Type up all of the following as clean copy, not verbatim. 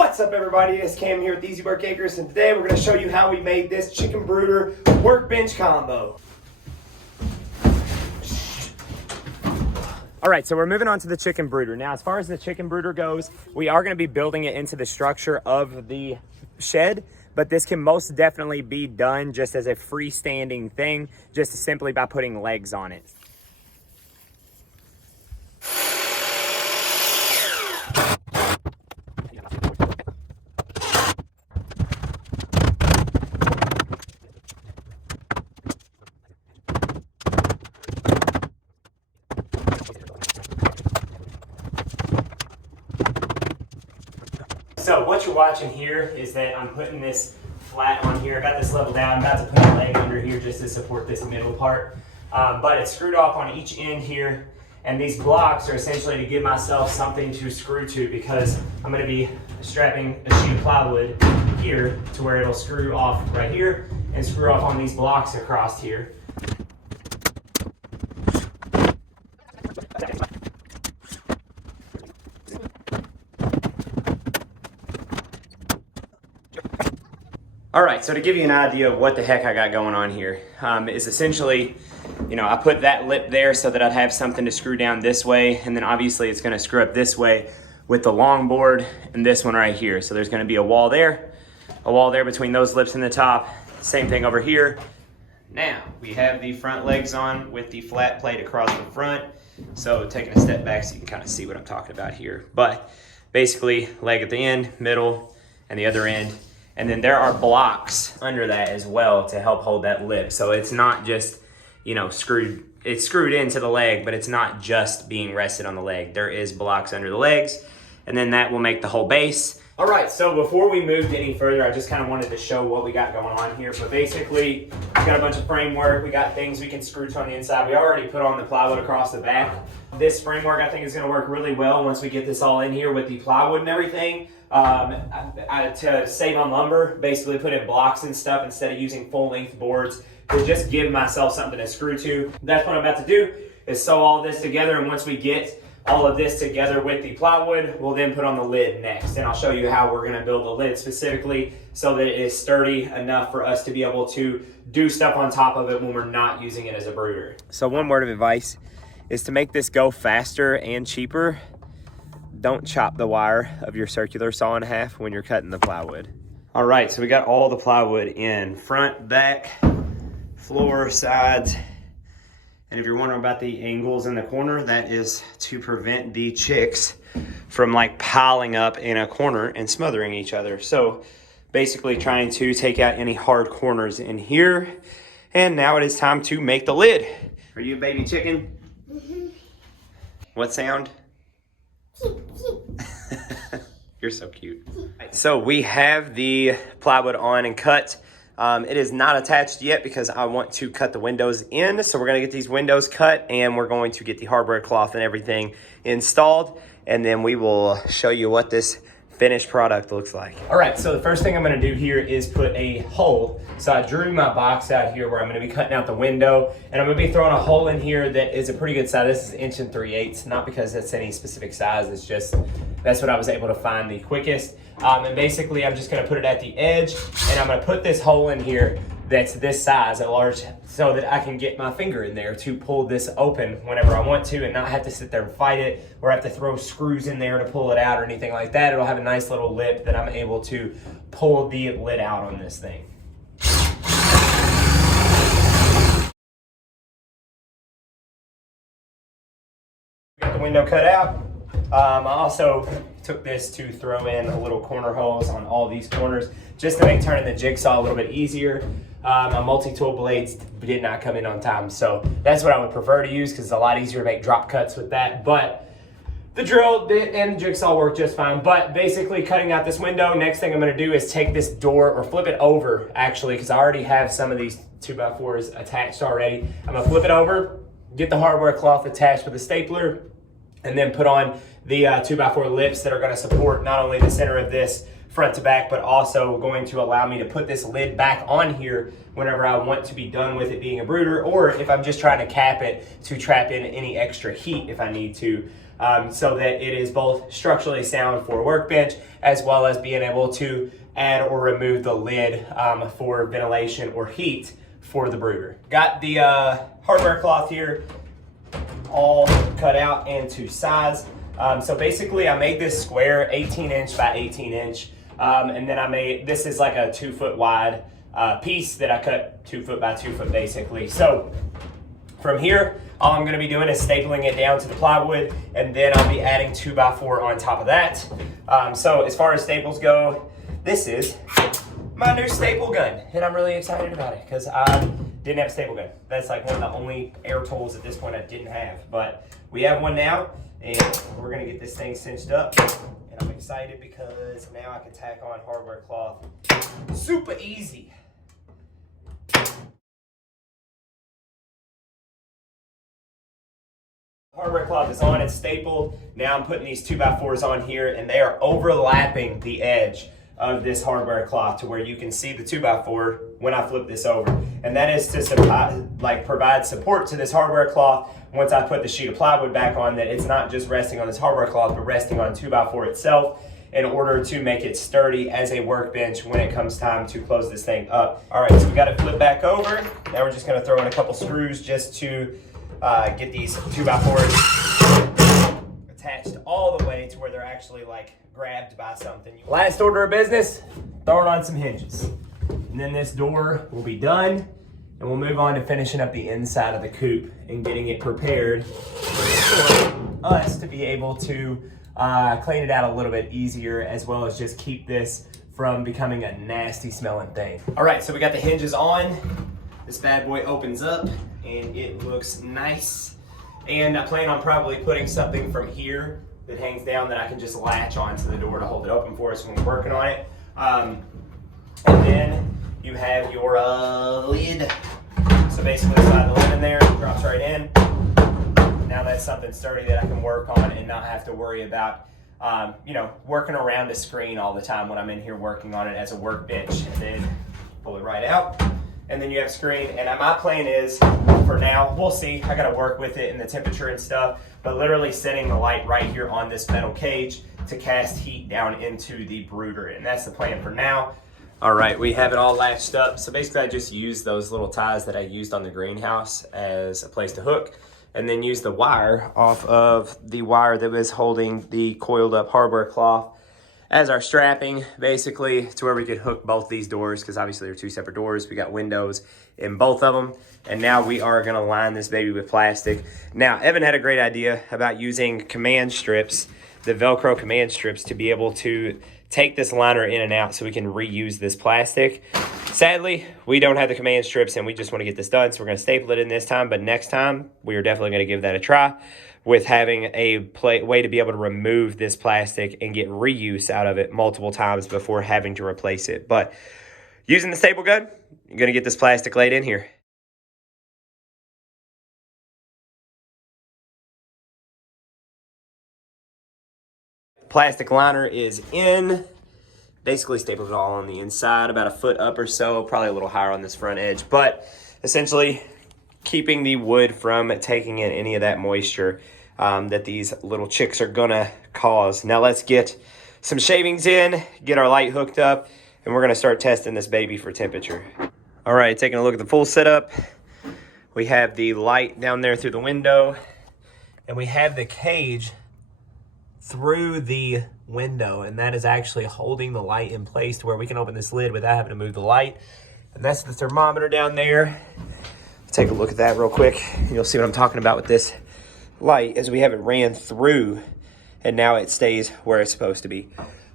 What's up, everybody? It's Cam here with Easy Work Acres, and today we're going to show you how we made this chicken brooder workbench combo. All right, so we're moving on to the chicken brooder. Now, as far as the chicken brooder goes, we are going to be building it into the structure of the shed, but this can most definitely be done just as a freestanding thing, just simply by putting legs on it. So what you're watching here is that I'm putting this flat on here. I got this level down. I'm about to put a leg under here just to support this middle part. But it's screwed off on each end here. And these blocks are essentially to give myself something to screw to, because I'm going to be strapping a sheet of plywood here to where it'll screw off right here and screw off on these blocks across here. All right, so to give you an idea of what the heck I got going on here, is essentially, I put that lip there so that I'd have something to screw down this way, and then obviously it's gonna screw up this way with the long board and this one right here. So there's gonna be a wall there between those lips and the top. Same thing over here. Now, we have the front legs on with the flat plate across the front. So taking a step back so you can kind of see what I'm talking about here. But basically, leg at the end, middle, and the other end. And then there are blocks under that as well to help hold that lip. So it's not just, screwed. It's screwed into the leg, but it's not just being rested on the leg. There is blocks under the legs, and then that will make the whole base. All right, so before we moved any further, I just kind of wanted to show what we got going on here. But basically, we got a bunch of framework. We got things we can screw to on the inside. We already put on the plywood across the back. This framework, I think, is going to work really well once we get this all in here with the plywood and everything. To save on lumber, basically put in blocks and stuff instead of using full-length boards to just give myself something to screw to. That's what I'm about to do, is sew all this together, and once we get all of this together with the plywood, we'll then put on the lid next. And I'll show you how we're gonna build the lid specifically so that it is sturdy enough for us to be able to do stuff on top of it when we're not using it as a brooder. So one word of advice is to make this go faster and cheaper. Don't chop the wire of your circular saw in half when you're cutting the plywood. All right, so we got all the plywood in, front, back, floor, sides. And if you're wondering about the angles in the corner, that is to prevent the chicks from piling up in a corner and smothering each other. So basically trying to take out any hard corners in here. And now it is time to make the lid. Are you a baby chicken? Mm-hmm. What sound? You're so cute. So we have the plywood on and cut. It is not attached yet because I want to cut the windows in. So we're gonna get these windows cut, and we're going to get the hardware cloth and everything installed. And then we will show you what this finished product looks like. All right, so the first thing I'm gonna do here is put a hole. So I drew my box out here where I'm gonna be cutting out the window, and I'm gonna be throwing a hole in here that is a pretty good size. This is 1 3/8, not because that's any specific size, it's just, that's what I was able to find the quickest. And basically I'm just gonna put it at the edge, and I'm gonna put this hole in here that's this size, a large, so that I can get my finger in there to pull this open whenever I want to and not have to sit there and fight it or have to throw screws in there to pull it out or anything like that. It'll have a nice little lip that I'm able to pull the lid out on this thing. Got the window cut out. I also took this to throw in a little corner holes on all these corners just to make turning the jigsaw a little bit easier. My multi-tool blades did not come in on time, so that's what I would prefer to use because it's a lot easier to make drop cuts with that. But the drill and the jigsaw work just fine. But basically cutting out this window, next thing I'm gonna do is take this door, or flip it over actually, because I already have some of these 2x4s attached already. I'm gonna flip it over, get the hardware cloth attached with a stapler, and then put on the 2x4 lips that are gonna support not only the center of this front to back, but also going to allow me to put this lid back on here whenever I want to be done with it being a brooder, or if I'm just trying to cap it to trap in any extra heat if I need to. so that it is both structurally sound for a workbench as well as being able to add or remove the lid for ventilation or heat for the brooder. Got the hardware cloth here all cut out into size. So basically I made this square 18 inch by 18 inch. And then this is like a 2 foot wide piece that I cut 2 foot by 2 foot basically. So from here, all I'm gonna be doing is stapling it down to the plywood, and then I'll be adding 2x4 on top of that. So as far as staples go, this is my new staple gun, and I'm really excited about it because I didn't have a staple gun. That's like one of the only air tools at this point I didn't have, but we have one now, and we're gonna get this thing cinched up. And I'm excited because now I can tack on hardware cloth super easy. Hardware cloth is on, it's stapled. Now I'm putting these 2x4s on here, and they are overlapping the edge of this hardware cloth to where you can see the 2x4 when I flip this over. And that is to provide support to this hardware cloth once I put the sheet of plywood back on, that it's not just resting on this hardware cloth, but resting on 2x4 itself in order to make it sturdy as a workbench when it comes time to close this thing up. All right, so we got it flipped back over. Now we're just gonna throw in a couple screws just to get these 2x4s attached all the way to where they're actually like grabbed by something. Last order of business, throw it on some hinges. And then this door will be done, and we'll move on to finishing up the inside of the coop and getting it prepared for us to be able to clean it out a little bit easier, as well as just keep this from becoming a nasty smelling thing. All right, so we got the hinges on. This bad boy opens up and it looks nice. And I plan on probably putting something from here that hangs down that I can just latch onto the door to hold it open for us when we're working on it. And then you have your lid. So basically slide the lid in there, it drops right in. Now that's something sturdy that I can work on and not have to worry about working around a screen all the time when I'm in here working on it as a workbench. And then pull it right out. And then you have a screen, and my plan is, for now, we'll see, I gotta work with it and the temperature and stuff, but literally setting the light right here on this metal cage to cast heat down into the brooder, and that's the plan for now. All right, we have it all latched up. So basically I just used those little ties that I used on the greenhouse as a place to hook, and then used the wire off of the wire that was holding the coiled up hardware cloth as our strapping, basically, to where we could hook both these doors, because obviously they're two separate doors. We got windows in both of them. And now we are gonna line this baby with plastic. Now, Evan had a great idea about using command strips, the Velcro command strips, to be able to take this liner in and out so we can reuse this plastic. Sadly, we don't have the command strips and we just wanna get this done, so we're gonna staple it in this time, but next time, we are definitely gonna give that a try with having a way to be able to remove this plastic and get reuse out of it multiple times before having to replace it. But using the staple gun, you're gonna get this plastic laid in here. Plastic liner is in. Basically stapled it all on the inside, about a foot up or so, probably a little higher on this front edge, but essentially keeping the wood from taking in any of that moisture that these little chicks are gonna cause. Now let's get some shavings in, get our light hooked up, and we're gonna start testing this baby for temperature. All right, taking a look at the full setup. We have the light down there through the window, and we have the cage through the window, and that is actually holding the light in place to where we can open this lid without having to move the light. And that's the thermometer down there. Take a look at that real quick. You'll see what I'm talking about with this light, as we have it ran through, and now it stays where it's supposed to be.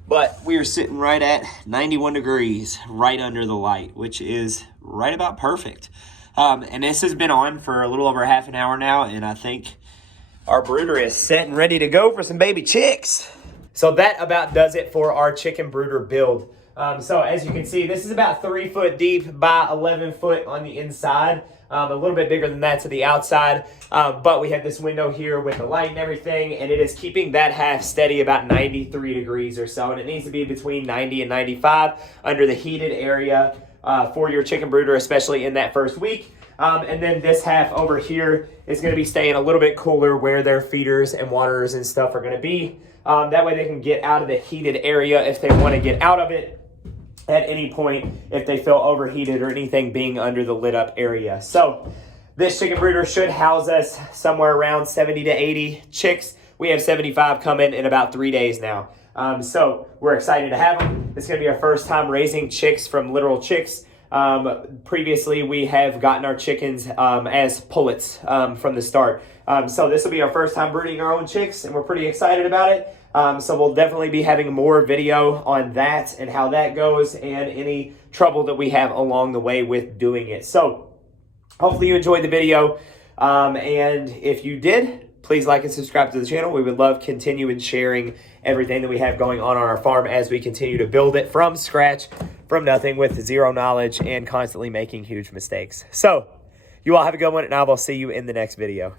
But we are sitting right at 91 degrees, right under the light, which is right about perfect. And this has been on for a little over half an hour now, and I think our brooder is set and ready to go for some baby chicks. So that about does it for our chicken brooder build. So as you can see, this is about 3 foot deep by 11 foot on the inside. A little bit bigger than that to the outside, but we have this window here with the light and everything, and it is keeping that half steady about 93 degrees or so, and it needs to be between 90 and 95 under the heated area for your chicken brooder, especially in that first week. And then this half over here is going to be staying a little bit cooler where their feeders and waterers and stuff are going to be. That way they can get out of the heated area if they want to get out of it at any point if they feel overheated or anything being under the lit up area. So this chicken brooder should house us somewhere around 70 to 80 chicks. We have 75 coming in about 3 days now. So we're excited to have them. It's going to be our first time raising chicks from literal chicks. Previously, we have gotten our chickens as pullets from the start. So this will be our first time brooding our own chicks, and we're pretty excited about it. So we'll definitely be having more video on that and how that goes and any trouble that we have along the way with doing it. So hopefully you enjoyed the video. And if you did, please like and subscribe to the channel. We would love continuing sharing everything that we have going on our farm as we continue to build it from scratch, from nothing, with zero knowledge and constantly making huge mistakes. So you all have a good one, and I will see you in the next video.